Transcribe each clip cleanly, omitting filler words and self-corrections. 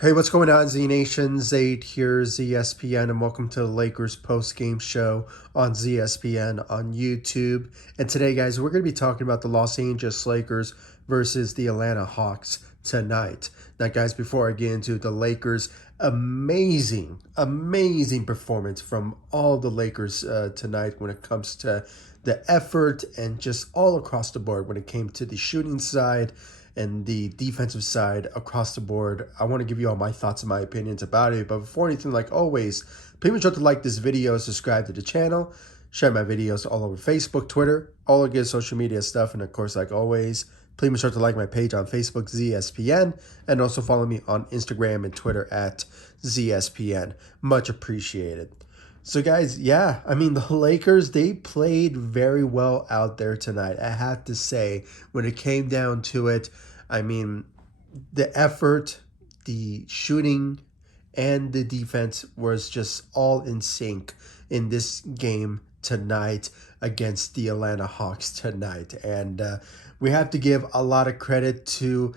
Hey, what's going on, Z Nation? Zayd here, ZSPN, and welcome to the Lakers post-game show on ZSPN on YouTube. And today, guys, we're going to be talking about the Los Angeles Lakers versus the Atlanta Hawks tonight. Now, guys, before I get into the Lakers, amazing performance from all the Lakers tonight when it comes to the effort and just all across the board when it came to the shooting side and the defensive side across the board. I want to give you all my thoughts and my opinions about it. But before anything, like always, please make sure to like this video, subscribe to the channel, share my videos all over Facebook, Twitter, all the good social media stuff. And of course, like always, please make sure to like my page on Facebook, ZSPN, and also follow me on Instagram and Twitter at ZSPN. Much appreciated. So guys, yeah, I mean the Lakers, they played very well out there tonight. I have to say, when it came down to it, I mean the effort, the shooting, and the defense was just all in sync in this game tonight against the Atlanta Hawks tonight. And we have to give a lot of credit to,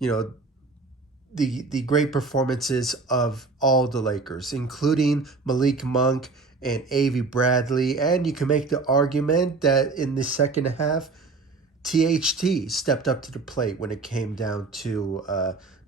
you know, the great performances of all the Lakers, including Malik Monk and Avery Bradley. And you can make the argument that in the second half, THT stepped up to the plate when it came down to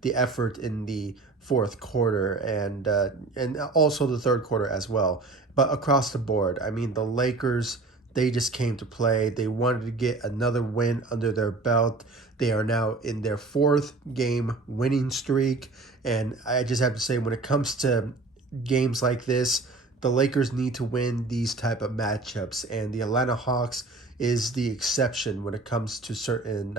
the effort in the fourth quarter and also the third quarter as well. But across the board, I mean, the Lakers, they just came to play. They wanted to get another win under their belt. They are now in their fourth game winning streak. And I just have to say, when it comes to games like this, the Lakers need to win these type of matchups. And the Atlanta Hawks is the exception when it comes to certain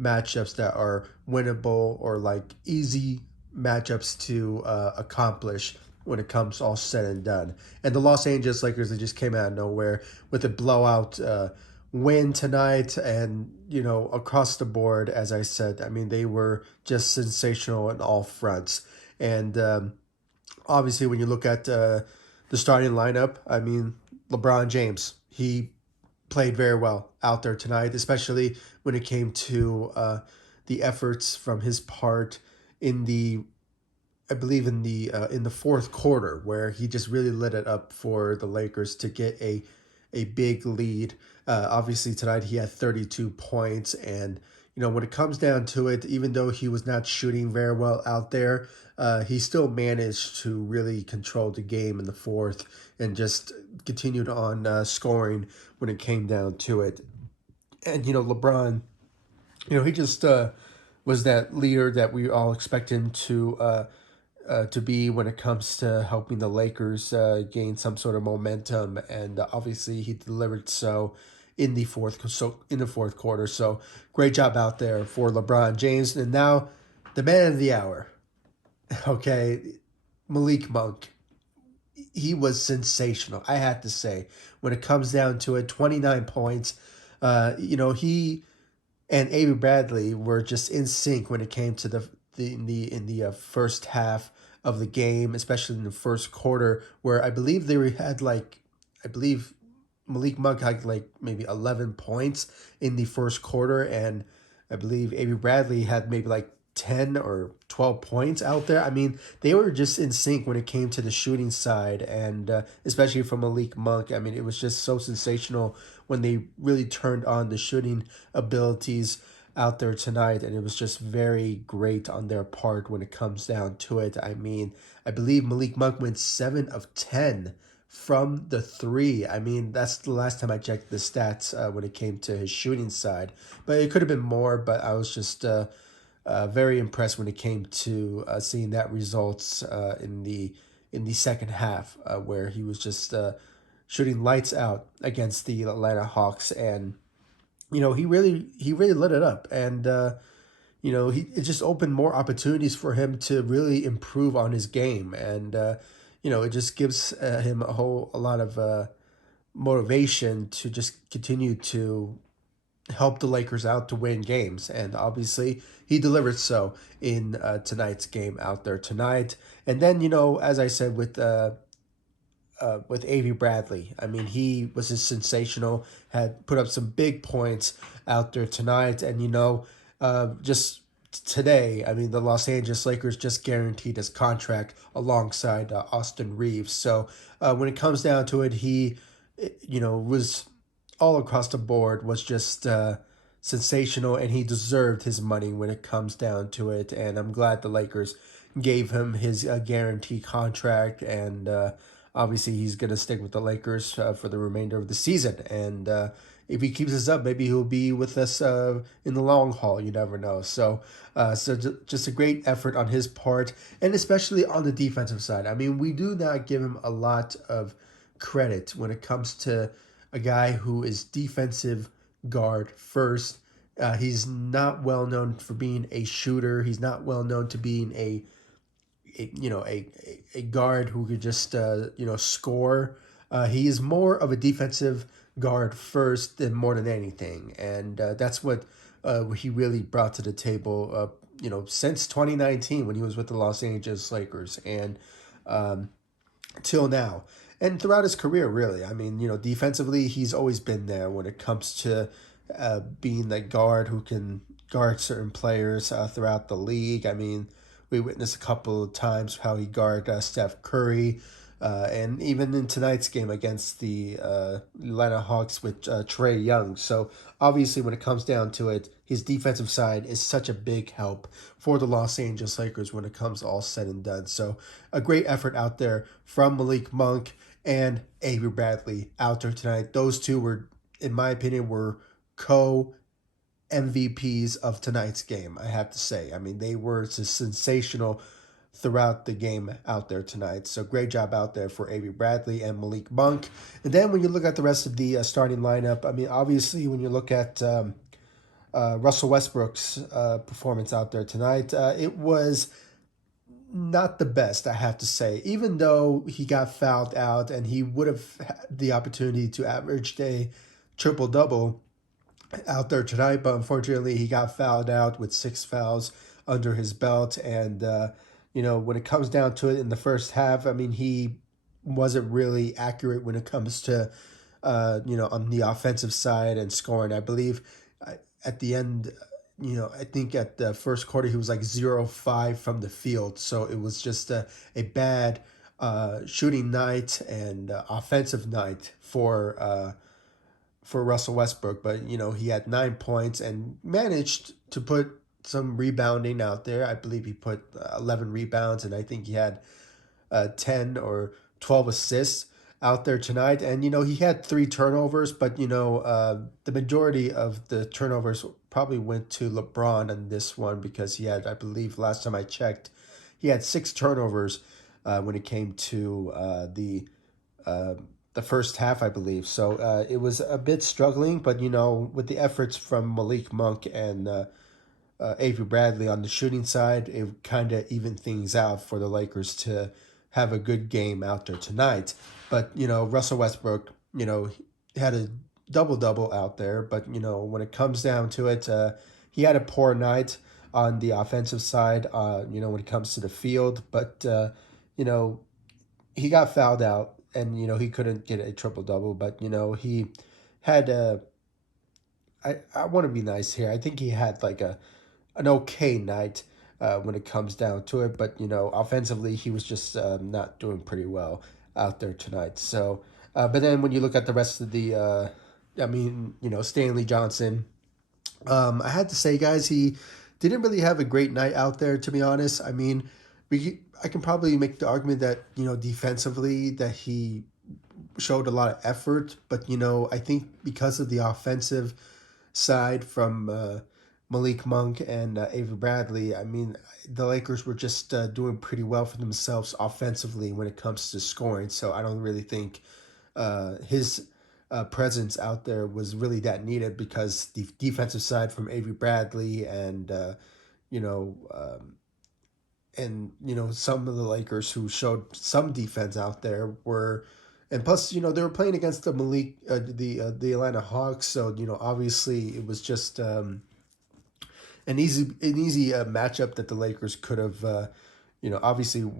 matchups that are winnable or like easy matchups to accomplish when it comes all said and done. And the Los Angeles Lakers, they just came out of nowhere with a blowout win tonight. And, you know, across the board, as I said, I mean, they were just sensational on all fronts. And obviously, when you look at the starting lineup, I mean, LeBron James, he played very well out there tonight, especially when it came to the efforts from his part in the I believe in the fourth quarter, where he just really lit it up for the Lakers to get a big lead. Obviously tonight he had 32 points, and you know when it comes down to it, even though he was not shooting very well out there, he still managed to really control the game in the fourth and just continued on scoring when it came down to it. And you know LeBron, you know he just was that leader that we all expect him to be when it comes to helping the Lakers gain some sort of momentum, and obviously he delivered so in the fourth quarter. So great job out there for LeBron James, and now the man of the hour. Okay, Malik Monk. He was sensational. I had to say, when it comes down to it, 29 points. You know he and Avery Bradley were just in sync when it came to the first half of the game, especially in the first quarter, where I believe I believe Malik Monk had like maybe 11 points in the first quarter, and I believe Avery Bradley had maybe like 10 or 12 points out there. I mean, they were just in sync when it came to the shooting side, and especially from Malik Monk. I mean, it was just so sensational when they really turned on the shooting abilities out there tonight, and it was just very great on their part when it comes down to it. I mean, I believe Malik Monk went 7 of 10 from the three. I mean, that's the last time I checked the stats when it came to his shooting side, but it could have been more. But I was just very impressed when it came to seeing that results in the second half, where he was just shooting lights out against the Atlanta Hawks. And you know he really lit it up, and you know it just opened more opportunities for him to really improve on his game. And you know it just gives him a lot of motivation to just continue to help the Lakers out to win games. And obviously he delivered so in tonight's game out there tonight. And then, you know, as I said with Avery Bradley, I mean, he was just sensational, had put up some big points out there tonight. And, you know, just today, I mean, the Los Angeles Lakers just guaranteed his contract alongside Austin Reeves. So when it comes down to it, he, was all across the board was just sensational, and he deserved his money when it comes down to it. And I'm glad the Lakers gave him his guarantee contract, and obviously he's going to stick with the Lakers for the remainder of the season. And if he keeps this up, maybe he'll be with us in the long haul. You never know. So just a great effort on his part, and especially on the defensive side. I mean, we do not give him a lot of credit when it comes to a guy who is defensive guard first. He's not well known for being a shooter. He's not well known to being a guard who could just score. He is more of a defensive guard first than more than anything, and that's what he really brought to the table. Since 2019 when he was with the Los Angeles Lakers, and till now, and throughout his career, really. I mean, defensively, he's always been there when it comes to being the guard who can guard certain players throughout the league. I mean, we witnessed a couple of times how he guarded Steph Curry, and even in tonight's game against the Atlanta Hawks with Trae Young. So obviously, when it comes down to it, his defensive side is such a big help for the Los Angeles Lakers when it comes all said and done. So a great effort out there from Malik Monk and Avery Bradley out there tonight. Those two were, in my opinion, were co MVPs of tonight's game, I have to say. I mean, they were just sensational throughout the game out there tonight. So great job out there for Avery Bradley and Malik Monk. And then when you look at the rest of the starting lineup, I mean, obviously when you look at Russell Westbrook's performance out there tonight, it was not the best, I have to say. Even though he got fouled out and he would have had the opportunity to average a triple-double out there tonight, but unfortunately he got fouled out with 6 fouls under his belt. And when it comes down to it in the first half, I mean, he wasn't really accurate when it comes to on the offensive side and scoring. I believe at the end, I think at the first quarter he was like 0-5 from the field. So it was just a bad shooting night and offensive night for Russell Westbrook. But he had 9 points and managed to put some rebounding out there. I believe he put 11 rebounds, and I think he had 10 or 12 assists out there tonight. And he had 3 turnovers, but the majority of the turnovers probably went to LeBron on this one, because he had, I believe last time I checked, he had 6 turnovers when it came to the first half, I believe. So it was a bit struggling, but with the efforts from Malik Monk and Avery Bradley on the shooting side, it kind of evened things out for the Lakers to have a good game out there tonight. But Russell Westbrook, had a double-double out there, but when it comes down to it, he had a poor night on the offensive side, when it comes to the field. But he got fouled out, and he couldn't get a triple-double. But he had I want to be nice here, I think he had like an okay night when it comes down to it. But offensively, he was just not doing pretty well out there tonight. So but then when you look at the rest of the Stanley Johnson, I had to say, guys, he didn't really have a great night out there, to be honest. I mean, I can probably make the argument that defensively that he showed a lot of effort, but I think because of the offensive side from Malik Monk and Avery Bradley, I mean, the Lakers were just doing pretty well for themselves offensively when it comes to scoring. So I don't really think his presence out there was really that needed, because the defensive side from Avery Bradley and you know some of the Lakers who showed some defense out there were, and plus they were playing against the Atlanta Hawks. So obviously it was just an easy matchup that the Lakers could have obviously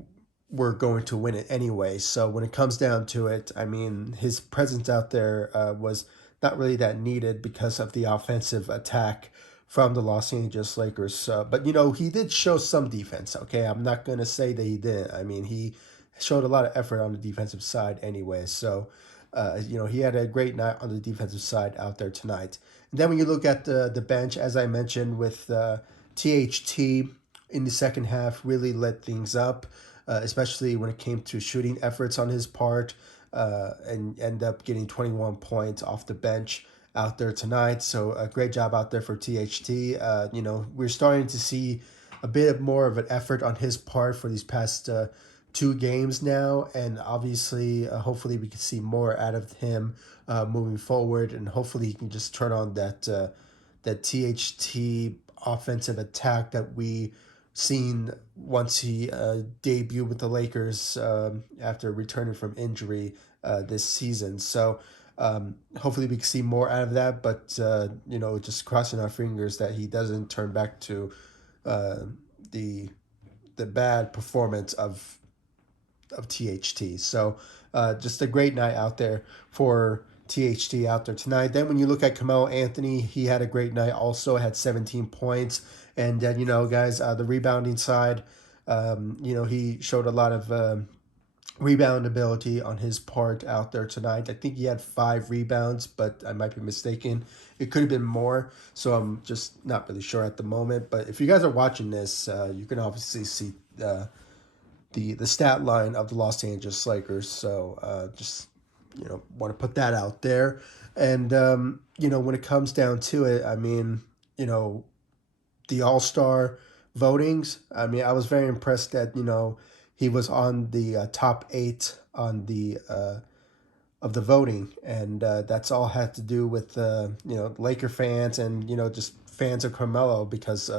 were going to win it anyway. So when it comes down to it, I mean, his presence out there was not really that needed because of the offensive attack from the Los Angeles Lakers. But he did show some defense. Okay, I'm not gonna say that he didn't. I mean, he showed a lot of effort on the defensive side anyway. So, he had a great night on the defensive side out there tonight. And then when you look at the bench, as I mentioned, with THT in the second half, really lit things up, especially when it came to shooting efforts on his part, and end up getting 21 points off the bench out there tonight. So a great job out there for THT. We're starting to see a bit more of an effort on his part for these past 2 games now, and obviously, hopefully, we can see more out of him moving forward, and hopefully, he can just turn on that THT offensive attack that we seen once he debuted with the Lakers after returning from injury this season. So hopefully we can see more out of that, but just crossing our fingers that he doesn't turn back to uh, the the bad performance of THT. So just a great night out there for THT out there tonight. Then when you look at Carmelo Anthony, he had a great night. Also had 17 points. And then guys, the rebounding side, he showed a lot of rebound ability on his part out there tonight. I think he had 5 rebounds, but I might be mistaken. It could have been more, so I'm just not really sure at the moment. But if you guys are watching this, you can obviously see the stat line of the Los Angeles Lakers. So just want to put that out there. And when it comes down to it, I mean, the All-Star votings. I mean, I was very impressed that he was on the top 8 on the of the voting, and that's all had to do with Laker fans and just fans of Carmelo, because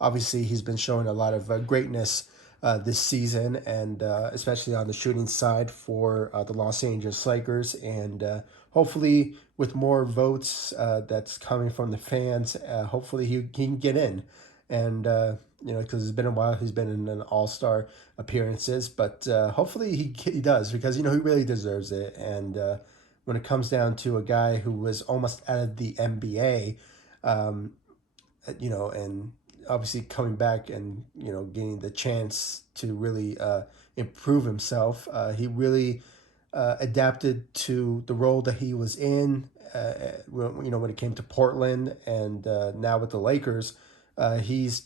obviously he's been showing a lot of greatness this season, and especially on the shooting side for the Los Angeles Lakers. And hopefully, with more votes that's coming from the fans, hopefully he can get in. And because it's been a while, he's been in an All-Star appearances, but hopefully he does, because he really deserves it. And when it comes down to a guy who was almost out of the NBA, and obviously coming back and getting the chance to really improve himself, he really adapted to the role that he was in. When it came to Portland, and now with the Lakers, he's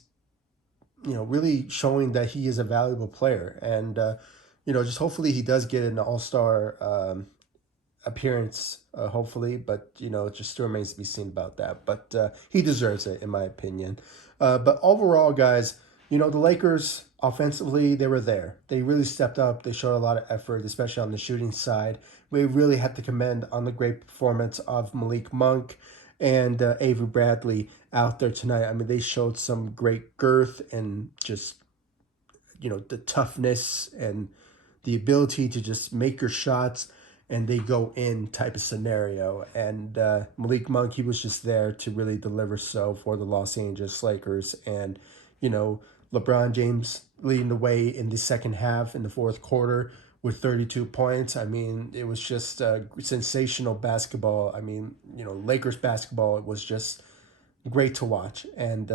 really showing that he is a valuable player. And just hopefully he does get an All-Star appearance, hopefully, but it just still remains to be seen about that. But he deserves it, in my opinion. But overall, guys, the Lakers offensively, they were there. They really stepped up. They showed a lot of effort, especially on the shooting side. We really had to commend on the great performance of Malik Monk and Avery Bradley out there tonight. I mean, they showed some great girth and just the toughness and the ability to just make your shots and they go in type of scenario. And Malik Monk, he was just there to really deliver so for the Los Angeles Lakers. And, LeBron James leading the way in the second half in the fourth quarter with 32 points. I mean, it was just sensational basketball. I mean, Lakers basketball, it was just great to watch. And,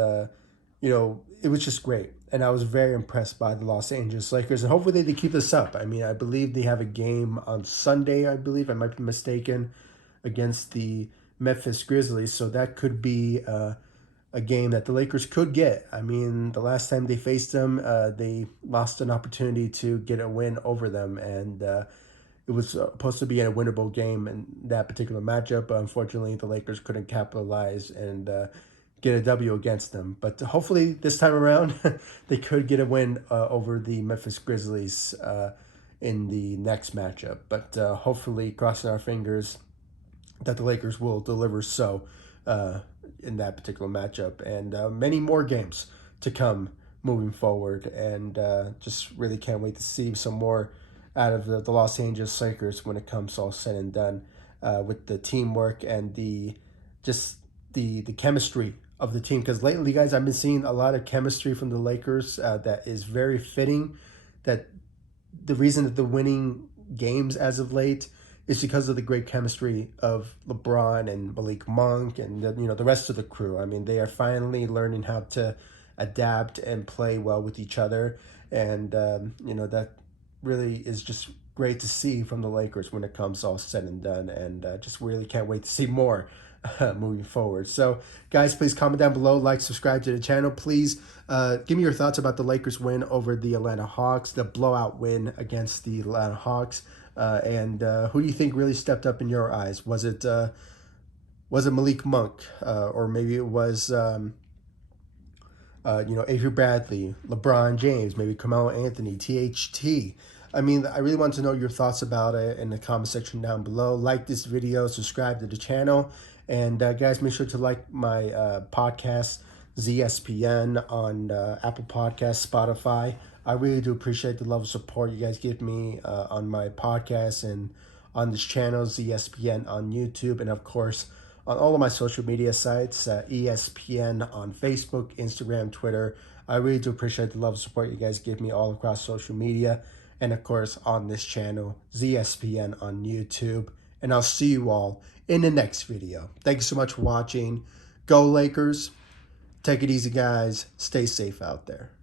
it was just great. And I was very impressed by the Los Angeles Lakers. And hopefully they keep this up. I mean, I believe they have a game on Sunday, I believe. I might be mistaken, against the Memphis Grizzlies. So that could be a game that the Lakers could get. I mean, the last time they faced them, they lost an opportunity to get a win over them. And it was supposed to be a winnable game in that particular matchup. But unfortunately, the Lakers couldn't capitalize and get a W against them. But hopefully this time around, they could get a win over the Memphis Grizzlies in the next matchup. But hopefully, crossing our fingers that the Lakers will deliver in that particular matchup. And many more games to come moving forward. And just really can't wait to see some more out of the Los Angeles Lakers when it comes all said and done, with the teamwork and the chemistry of the team. Because lately, guys, I've been seeing a lot of chemistry from the Lakers that is very fitting. That the reason that they're winning games as of late it's because of the great chemistry of LeBron and Malik Monk and the rest of the crew. I mean, they are finally learning how to adapt and play well with each other, and that really is just great to see from the Lakers when it comes all said and done, and just really can't wait to see more moving forward. So, guys, please comment down below, like, subscribe to the channel. Please give me your thoughts about the Lakers win over the Atlanta Hawks, the blowout win against the Atlanta Hawks, and who do you think really stepped up in your eyes? Was it Malik Monk, or maybe it was Avery Bradley, LeBron James, maybe Carmelo Anthony, THT. I mean, I really want to know your thoughts about it in the comment section down below. Like this video, subscribe to the channel, and guys, make sure to like my podcast, ZSPN, on Apple Podcasts, Spotify. I really do appreciate the love and support you guys give me on my podcast and on this channel, ZSPN on YouTube, and of course, on all of my social media sites, ESPN on Facebook, Instagram, Twitter. I really do appreciate the love and support you guys give me all across social media. And of course, on this channel, ZSPN on YouTube. And I'll see you all in the next video. Thank you so much for watching. Go Lakers. Take it easy, guys. Stay safe out there.